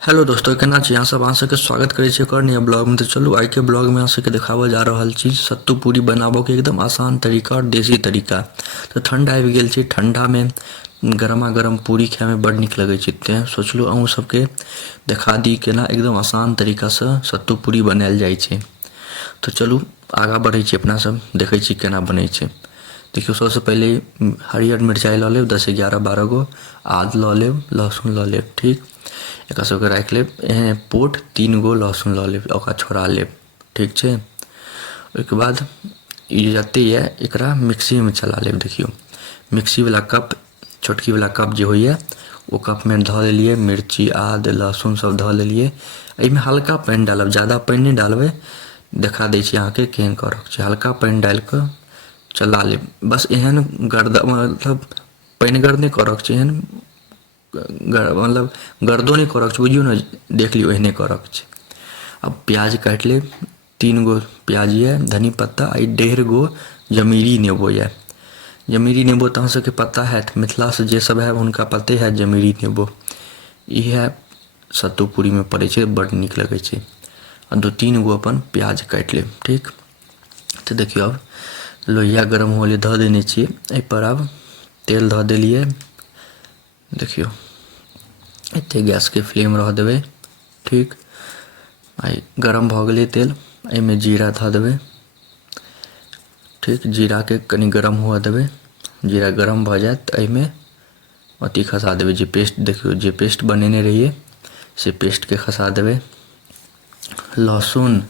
Hello दोस्तों, केना छी अहाँ सब? अहाँ सबके स्वागत करै छी एक और नया ब्लॉग में। तो चलू आइ के ब्लॉग में अहाँ सबके देखाबऽ जा रहल छी सत्तू पूरी बनाबऽ के एकदम आसान तरीका और देसी तरीका। तो ठंडा आबि गेल छै, ठंडा में गरमा गरम पूरी खाय में बड़ नीक लगै छै। तेँ सोचलहुँ अहूँ सबके देखा दी केना एकदम आसान तरीका से सत्तू पूरी बनायल जाइ छै। तो चलू आगाँ बढ़ै छी, अपना सब देखै छी केना बनै छै। देखियो, सबसे पहले हरियर मिरचाई लऽ लेब 10-11-12 गो, आद लऽ लेब, लहसुन लऽ लेब। ठीक, एकरा सबके राखि लेब। एहन पोट 3 गो लहसुन लऽ लेब, ओकरा छोड़ा लेब। ठीक छै, ओहिके बाद ई जते यऽ एकरा मिक्सीमे चला लेब। देखियौ, मिक्सीवला कप, छोटकीवला कप जे होइए ओ कपमे धऽ देलिए मिर्ची, आद, लहसुन सब धऽ देलिए। एहिमे हल्का पानि डालब, ज़्यादा पानि नहीं डालबै। देखा दै छी अहाँके केहन करऽके छै। हल्का पानि डालि कऽ चला लेब। बस एहन मतलब पानिगर नहीं करऽके छै, एहन मतलब गर्दो नहीं करऽके छै, बुझियौ ने, देख लियौ एहने करऽके छै। अब प्याज काटि लेब, 3 गो प्याज यऽ, धनी पत्ता, 1.5 गो जमीरी नेबो यऽ। जमीरी नेबो तऽ अहाँ सबके पता हैत, मिथिला से जे सब है हुनका पते है जमीरी नेबो। इएह सत्तू पूरी में पड़ै छै, बड़ नीक लगै छै। आ 2-3 गो अपन प्याज काटि लेब। ठीक, तो देखियौ अब लोहिया गरम होले धऽ देने छियै। एहिपर आब तेल धऽ देलिए। देखियौ, एते गैस के फ्लेम रह देबै। ठीक, आइ गरम भऽ गेलै तेल, एहिमे जीरा धऽ देबै। ठीक, जीरा के कनि गरम हुअ देबै। जीरा गरम भऽ जायत तऽ एहिमे अथी खसा देबै, जे पेस्ट, देखियौ जे पेस्ट बनेने रहिए से पेस्ट के खसा देबै। लहसुन,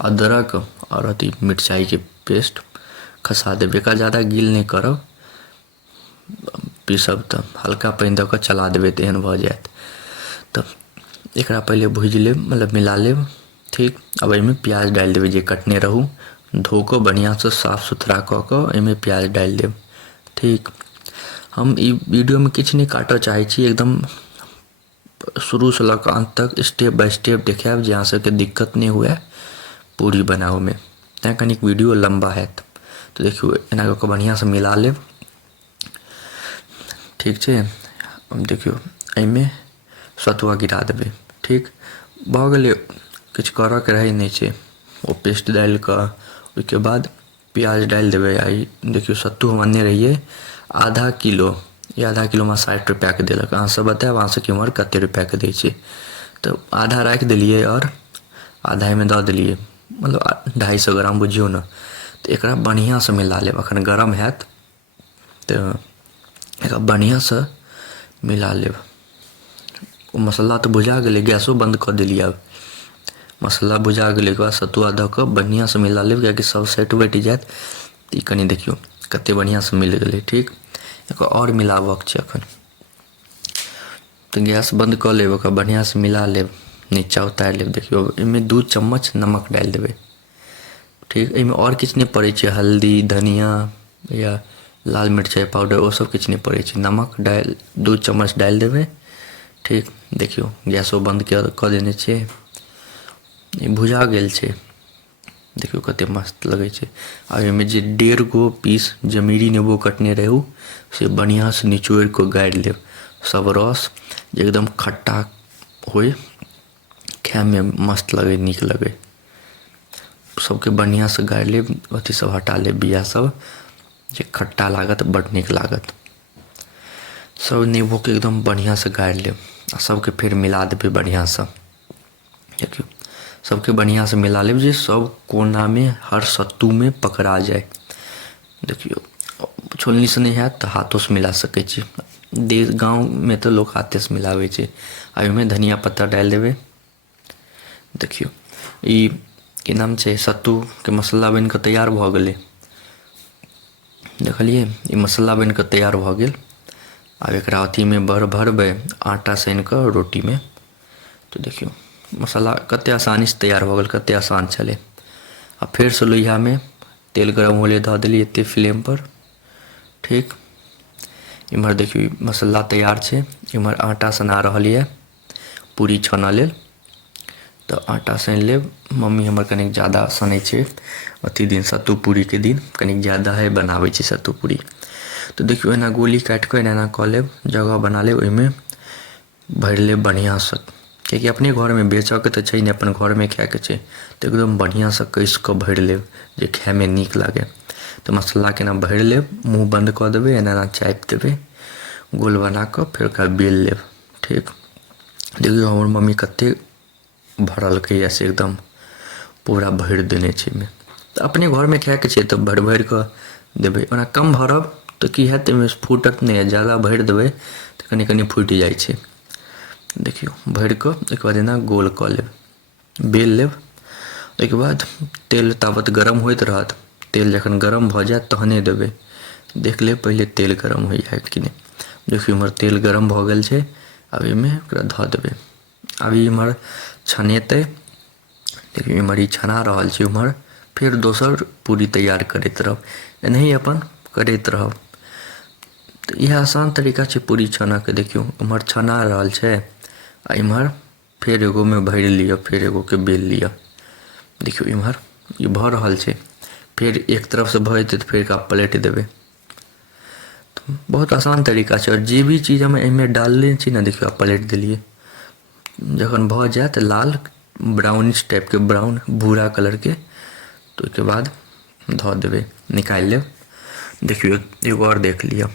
अदरक और अथी मिरचाई के पेस्ट खसा देबै। एकरा ज़्यादा गील नहीं करब, पीसब तऽ हल्का पानि दऽ कऽ चला देबै तऽ एहन भऽ जायत। तब एकरा पहिले भूजि लेब, मतलब मिला लेब। ठीक, अब एहिमे प्याज डालि देबै जे कटने रहू, धो कऽ बढ़िआँ से साफ सुथरा कऽ कऽ एहिमे प्याज डालि देब। ठीक, हम ई वीडियोमे किछु नहीं काटऽ चाहै छी, एकदम शुरू से लऽ कऽ अंत तक स्टेप बाय स्टेप देखायब जे अहाँ सबके दिक्कत नहीं हुए पूरी बनाबऽमे। तेँ कनिक वीडियो लम्बा हैत। तो देखियौ एना कऽ कऽ बढ़िआँ से मिला लेब। ठीक छै, अब देखियौ एहिमे सतुआ गिरा देबै। ठीक, भऽ गेलै, किछु करऽके रहै नहीं छै। ओ पेस्ट डालि कऽ ओहिके बाद प्याज डालि देबै। आ ई देखियौ सत्तू हम अनने रहिए आधा किलो, ये आधा किलोमे 60 रुपैआ के देलक। अहाँ सब बतायब अहाँ सबके इम्हर कते रुपैआ के दै छै। तऽ आधा राखि देलिए और आधा एहिमे दऽ देलिए, मतलब 250 ग्राम बुझियौ ने। तऽ एकरा बढ़िआँ से मिला लेब, अखन गरम हैत तऽ एकरा बढ़िआँ से मिला लेब। ओ मसल्ला तऽ भुजा गेलै, गैसो बंद कऽ देलिए। अब मसल्ला भुजा गेलै के बाद सतुआ दऽ कऽ बढ़िआँ से मिला लेब, कियाकि सब सेट बैठ जायत। ई कनि देखियौ कते बढ़िआँ से मिल गेलै। ठीक, एकरा और मिलाबऽके छै अखन। तऽ गैस बंद कऽ लेब, ओकरा बढ़िआँ से मिला लेब, नीचा उतारि लेब। देखियौ एहिमे 2 चम्मच नमक डालि देबै। ठीक, एहिमे और किछु नहीं पड़ै छै, हल्दी, धनिया या लाल मिरचाई पाउडर ओ सब किछु नहीं पड़ै छै। नमक 2 चम्मच डालि देबै। ठीक, देखियौ गैसो बंद कऽ देने छियै। ई भुजा गेल छै, देखियौ कते मस्त लगै छै। आ एहिमे जे 1.5 गो पीस जमीरी नेबो कटने रहू से बढ़िआँ से निचोड़ि कऽ गाड़ि लेब। सब रस जे एकदम खट्टा होय, खायमे मस्त लगे, नीक लगे, सबके बढ़िआँ से गाड़ि लेब। अथी सब हटा लेब, बिया सब जे खट्टा लागत, बड़ नीक लागत। सब नेबोके एकदम बढ़िआँ से गाड़ि लेब आ सबके फेर मिला देबै बढ़िआँ से। देखियौ सबके बढ़िआँ से मिला लेब जे सब कोना में हर सत्तू में पकड़ा जाए। देखियौ छोलनी से नहीं हैत तऽ हाथों से मिला सकै छी। देश गाँव में तो लोग हाथे से मिलाबै छै। आ ओहिमे धनिया पत्ता डालि देबै। देखियौ ई की नाम छै, सत्तूके मसल्ला बनि कऽ तैयार भऽ गेलै। देखलिए ई मसल्ला बनि कऽ तैयार भऽ गेल। आब एकरा अथीमे भरबै आटा सानि कऽ रोटीमे। तो देखियौ मसाला कते आसानी से तैयार भऽ गेल, कते आसान छलै। आ फेर से लोहियामे तेल गरम होले धऽ देलिए एते फ्लेम पर। ठीक, इम्हर देखियौ मसल्ला तैयार छै, इम्हर आटा सना रहल यऽ पूरी छानऽ लेल। तऽ आटा सानि लेब। मम्मी हमर कनिक ज़्यादा सनै छै अथी दिन, सत्तू पूरीके दिन कनिक ज़्यादा ही बनाबै छै सत्तू पूरी। तऽ देखियौ एना गोली काटि कऽ एना एना कऽ लेब, जगह बना लेब, ओहिमे भरि लेब बढ़िआँ से। किएकि अपने घरमे बेचऽके तऽ छै नहि, अपन घरमे खाएके छै, तऽ एकदम बढ़िआँसँ कसि कऽ भरि लेब जे खाएमे नीक लागे। तऽ मसल्लाके एना भरि लेब, मुँह बन्द कऽ देबै, एना चापि देबै, गोल बना कऽ फेर ओकरा बेल लेब। ठीक, देखियौ हमर मम्मी कतेक भरलकैए से एकदम पूरा भरि देने छै एहिमे। तऽ अपने घरमे खाएके छै तऽ भरि भरि कऽ देबै। ओना कम भरब तऽ की हैत, एहिमे फूटत नहि, ज़्यादा भरि देबै तऽ कनि कनि फुटि जाइ छै। देखियौ भरि कऽ ओहिके बाद एना गोल कऽ लेब, बेल लेब। ओहिके बाद तेल ताबत गरम होइत रहत, तेल जखन गरम भऽ जायत तहने देबै। देख लेब पहिले तेल गरम होइए कि नहि। देखियौ इम्हर तेल गरम भऽ गेल छै, आब एहिमे ओकरा धऽ देबै। आब इम्हर छनेतै, देखियौ इम्हर ई छना रहल छै, उम्हर फेर दोसर पूरी तैयार करैत रहब, एनाही अपन करैत रहब। तऽ इएह आसान तरीका छै पूरी छानऽके। देखियौ इम्हर छना रहल छै आ इम्हर फेर एगोमे भरि लिअ, फेर एगोके बेल लिअ। देखियौ इम्हर ई भऽ रहल छै, फेर एक तरफसँ भऽ जेतै तऽ फेर एकरा पलटि देबै। तऽ बहुत आसान तरीका छै, आओर जे भी चीज हम एहिमे डालने छी ने, देखियौ आब पलटि देलियै, जखन भऽ जायत लाल ब्राउनिश टाइपके, ब्राउन भूरा कलरके, तऽ ओहिके बाद धऽ देबै, निकालि लेब। देखियौ एगो आओर देख लिअ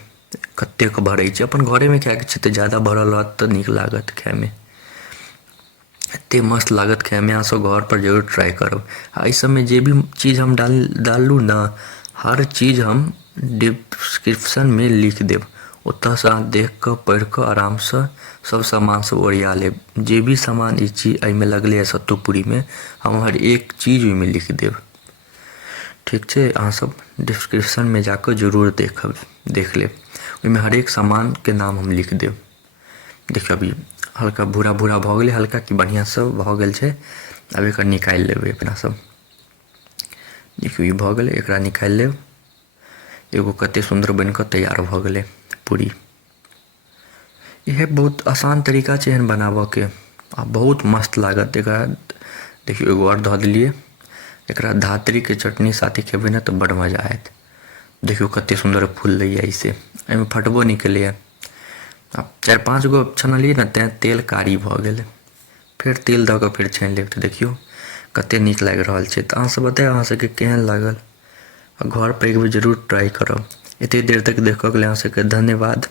कतेक भरै छै। अपन घरेमे खाएके छै तऽ ज़्यादा भरल रहत तऽ नीक लागत खाएमे, एतेक मस्त लागत खाएमे। अहाँसभ घरपर जरूर ट्राई करब। आ एहि सबमे जे भी चीज हम डाललहुँ ने, हर चीज हम डिस्क्रिप्शनमे लिख देब, ओतऽसँ अहाँ देख कऽ पढ़ि कऽ आरामसँ सब सामान सब ओरिया लेब। जे भी सामान ई चीज एहिमे लगलै सत्तू पूरीमे, हम हर एक चीज ओहिमे लिख देब। ठीक छै, अहाँसभ डिस्क्रिप्शनमे जा कऽ जरूर देख लेब, ओहिमे हरेक सामानके नाम हम लिख देब। देखियौ अभी हल्का भूरा भूरा भऽ गेलै, हल्का कि बढ़िआँसँ भऽ गेल छै। आब एकर निकालि लेबै अपना सब। देखियौ ई भऽ गेलै, एकरा निकालि लेब। एगो कतेक सुन्दर बनि कऽ तैयार भऽ गेलै पूरी। इएह बहुत आसान तरीका छै एहन बनाबऽके, आ बहुत मस्त लागत एकरा। देखियौ एगो आओर धऽ देलियै, एकरा धातृके चटनी साथे खेबै ने तऽ बड़ मजा आयत। देखियौ कतेक सुन्दर फुललैए ईसे, एहिमे फटबो नहि केलैए। आब 4-5 गो छनलियै ने, तेँ तेल कारी भऽ गेलै। फेर तेल दऽ कऽ फेर छानि लेब तऽ देखियौ कतेक नीक लागि रहल छै। तऽ अहाँसभ बतायब अहाँसभके केहन लागल, आ घरपर एक बेर जरूर ट्राई करब। एतेक देर तक देखऽके लेल अहाँ सभके धन्यवाद।